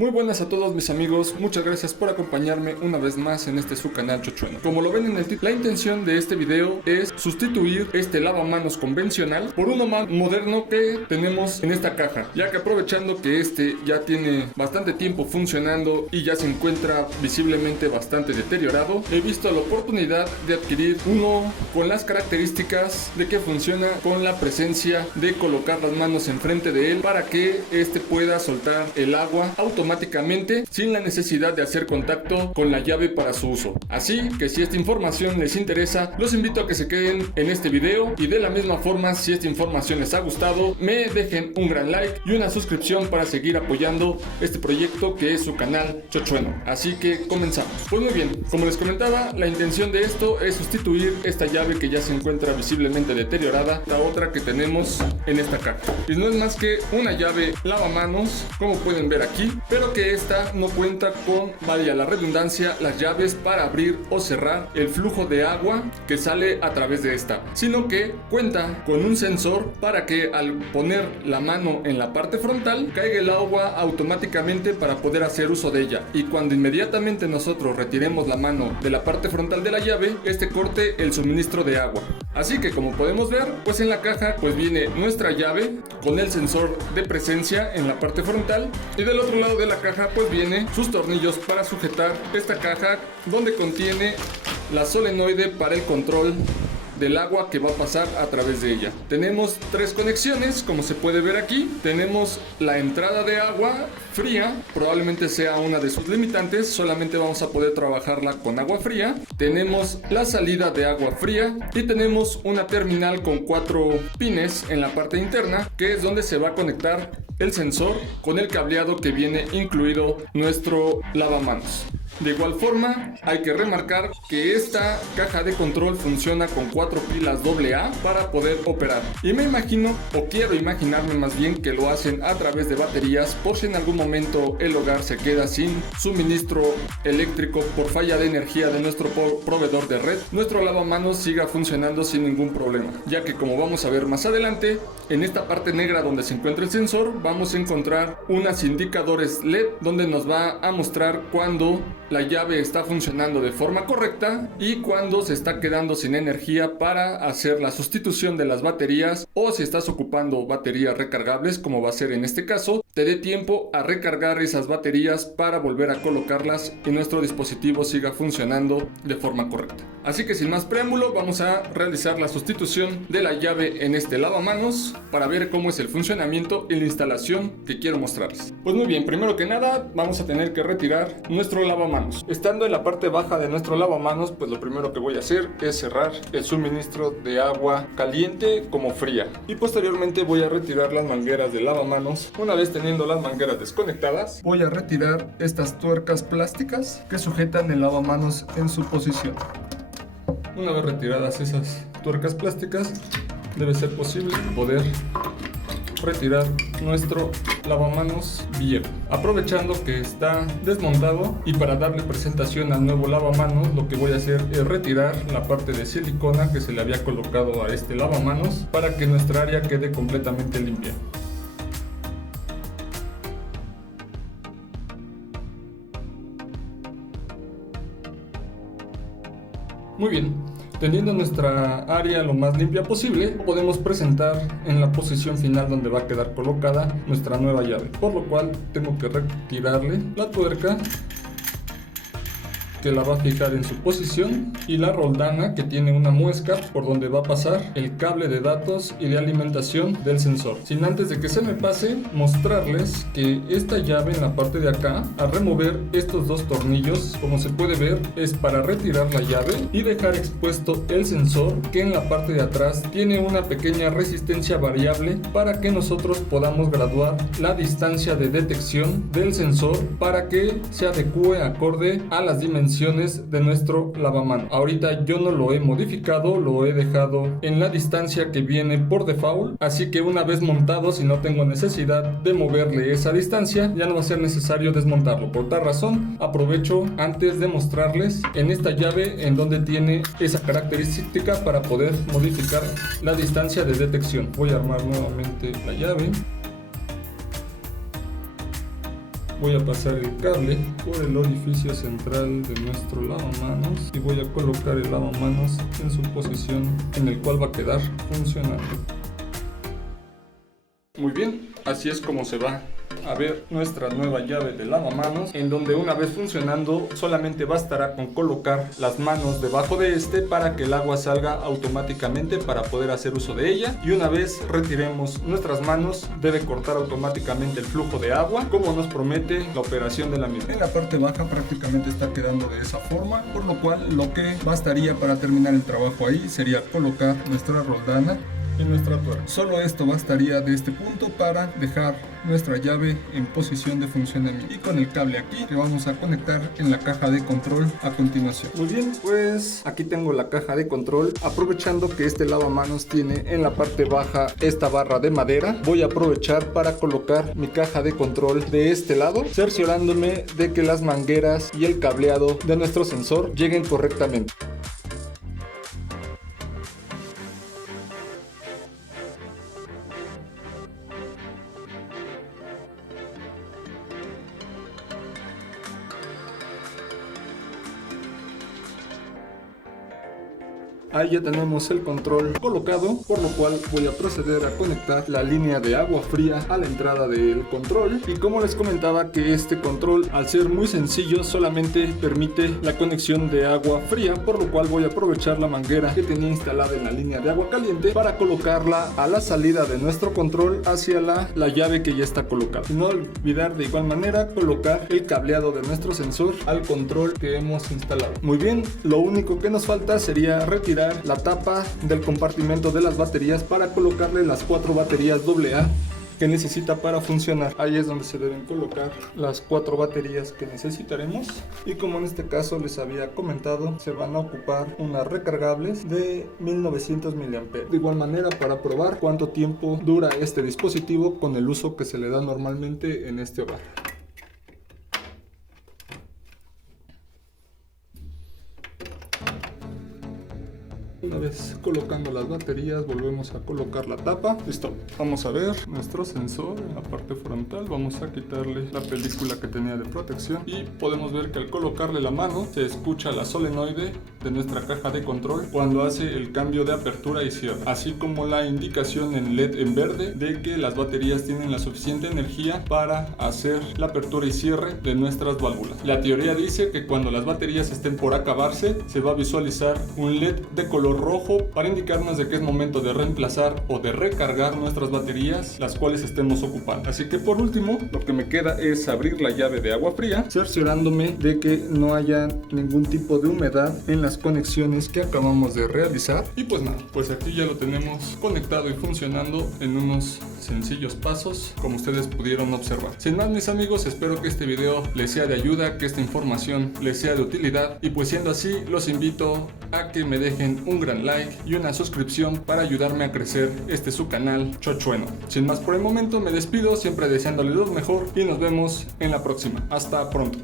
Muy buenas a todos mis amigos, muchas gracias por acompañarme una vez más en este su canal Chochueno. Como lo ven en el título, la intención de este video es sustituir este lavamanos convencional por uno más moderno que tenemos en esta caja, ya que aprovechando que este ya tiene bastante tiempo funcionando y ya se encuentra visiblemente bastante deteriorado, he visto la oportunidad de adquirir uno con las características de que funciona con la presencia de colocar las manos enfrente de él para que este pueda soltar el agua automáticamente sin la necesidad de hacer contacto con la llave para su uso. Así que si esta información les interesa, los invito a que se queden en este video y de la misma forma, si esta información les ha gustado, me dejen un gran like y una suscripción para seguir apoyando este proyecto que es su canal Chochueno. Así que comenzamos. Pues muy bien, como les comentaba, la intención de esto es sustituir esta llave que ya se encuentra visiblemente deteriorada, la otra que tenemos en esta caja. Y no es más que una llave lavamanos, como pueden ver aquí, pero que esta no cuenta con, vaya la redundancia, las llaves para abrir o cerrar el flujo de agua que sale a través de esta, sino que cuenta con un sensor para que al poner la mano en la parte frontal caiga el agua automáticamente para poder hacer uso de ella, y cuando inmediatamente nosotros retiremos la mano de la parte frontal de la llave, este corte el suministro de agua. Así que como podemos ver, pues en la caja pues viene nuestra llave con el sensor de presencia en la parte frontal, y del otro lado de la caja pues viene sus tornillos para sujetar esta caja, donde contiene la solenoide para el control del agua que va a pasar a través de ella. Tenemos tres conexiones, como se puede ver aquí. Tenemos la entrada de agua fría, probablemente sea una de sus limitantes, solamente vamos a poder trabajarla con agua fría. Tenemos la salida de agua fría y tenemos una terminal con 4 pines en la parte interna, que es donde se va a conectar el sensor con el cableado que viene incluido nuestro lavamanos. De igual forma, hay que remarcar que esta caja de control funciona con 4 pilas AA para poder operar. Y me imagino, o quiero imaginarme más bien, que lo hacen a través de baterías, por si en algún momento el hogar se queda sin suministro eléctrico por falla de energía de nuestro proveedor de red, nuestro lavamanos siga funcionando sin ningún problema. Ya que, como vamos a ver más adelante, en esta parte negra donde se encuentra el sensor, vamos a encontrar unos indicadores LED donde nos va a mostrar cuando la llave está funcionando de forma correcta y cuando se está quedando sin energía para hacer la sustitución de las baterías, o si estás ocupando baterías recargables, como va a ser en este caso, te dé tiempo a recargar esas baterías para volver a colocarlas y nuestro dispositivo siga funcionando de forma correcta. Así que sin más preámbulo, vamos a realizar la sustitución de la llave en este lavamanos para ver cómo es el funcionamiento y la instalación que quiero mostrarles. Pues muy bien, primero que nada vamos a tener que retirar nuestro lavamanos. Estando en la parte baja de nuestro lavamanos, pues lo primero que voy a hacer es cerrar el suministro de agua caliente como fría, y posteriormente voy a retirar las mangueras del lavamanos. Una vez teniendo las mangueras desconectadas, voy a retirar estas tuercas plásticas que sujetan el lavamanos en su posición. Una vez retiradas esas tuercas plásticas, debe ser posible poder retirar nuestro lavamanos viejo, aprovechando que está desmontado. Y para darle presentación al nuevo lavamanos, lo que voy a hacer es retirar la parte de silicona que se le había colocado a este lavamanos para que nuestra área quede completamente limpia. Muy bien, teniendo nuestra área lo más limpia posible, podemos presentar en la posición final donde va a quedar colocada nuestra nueva llave, por lo cual tengo que retirarle la tuerca que la va a fijar en su posición y la roldana que tiene una muesca por donde va a pasar el cable de datos y de alimentación del sensor. Sin antes de que se me pase, mostrarles que esta llave en la parte de acá, al remover estos dos tornillos, como se puede ver, es para retirar la llave y dejar expuesto el sensor, que en la parte de atrás tiene una pequeña resistencia variable para que nosotros podamos graduar la distancia de detección del sensor para que se adecue acorde a las dimensiones de nuestro lavamanos. Ahorita yo no lo he modificado, lo he dejado en la distancia que viene por default, así que una vez montado, si no tengo necesidad de moverle esa distancia, ya no va a ser necesario desmontarlo. Por tal razón, aprovecho antes de mostrarles en esta llave en donde tiene esa característica para poder modificar la distancia de detección. Voy a armar nuevamente la llave. Voy a pasar el cable por el orificio central de nuestro lavamanos y voy a colocar el lavamanos en su posición en el cual va a quedar funcionando. Muy bien, así es como se va a ver nuestra nueva llave de lavamanos, en donde una vez funcionando solamente bastará con colocar las manos debajo de este para que el agua salga automáticamente para poder hacer uso de ella, y una vez retiremos nuestras manos debe cortar automáticamente el flujo de agua como nos promete la operación de la misma. En la parte baja prácticamente está quedando de esa forma, por lo cual lo que bastaría para terminar el trabajo ahí sería colocar nuestra roldana y nuestra tuerca. Solo esto bastaría de este punto para dejar nuestra llave en posición de funcionamiento, y con el cable aquí que vamos a conectar en la caja de control a continuación. Muy bien, pues aquí tengo la caja de control. Aprovechando que este lavamanos tiene en la parte baja esta barra de madera, voy a aprovechar para colocar mi caja de control de este lado, cerciorándome de que las mangueras y el cableado de nuestro sensor lleguen correctamente. Ahí ya tenemos el control colocado, por lo cual voy a proceder a conectar la línea de agua fría a la entrada del control. Y como les comentaba, que este control, al ser muy sencillo, solamente permite la conexión de agua fría, por lo cual voy a aprovechar la manguera que tenía instalada en la línea de agua caliente para colocarla a la salida de nuestro control hacia la llave que ya está colocada. Y no olvidar de igual manera colocar el cableado de nuestro sensor al control que hemos instalado. Muy bien, lo único que nos falta sería retirar la tapa del compartimento de las baterías para colocarle las 4 baterías AA que necesita para funcionar. Ahí es donde se deben colocar las 4 baterías que necesitaremos, y como en este caso les había comentado, se van a ocupar unas recargables de 1900 mAh. De igual manera, para probar cuánto tiempo dura este dispositivo con el uso que se le da normalmente en este hogar. Una vez colocando las baterías, volvemos a colocar la tapa. Listo. Vamos a ver nuestro sensor en la parte frontal. Vamos a quitarle la película que tenía de protección, y podemos ver que al colocarle la mano se escucha la solenoide de nuestra caja de control cuando hace el cambio de apertura y cierre, así como la indicación en LED en verde de que las baterías tienen la suficiente energía para hacer la apertura y cierre de nuestras válvulas. La teoría dice que cuando las baterías estén por acabarse, se va a visualizar un LED de color rojo para indicarnos de que es momento de reemplazar o de recargar nuestras baterías, las cuales estemos ocupando. Así que por último, lo que me queda es abrir la llave de agua fría, cerciorándome de que no haya ningún tipo de humedad en las conexiones que acabamos de realizar. Y pues nada, pues aquí ya lo tenemos conectado y funcionando en unos sencillos pasos, como ustedes pudieron observar. Sin más, mis amigos, espero que este video les sea de ayuda, que esta información les sea de utilidad, y pues siendo así, los invito a que me dejen un gran like y una suscripción para ayudarme a crecer su canal Chochueno. Sin más por el momento, me despido, siempre deseándoles lo mejor, y nos vemos en la próxima. Hasta pronto.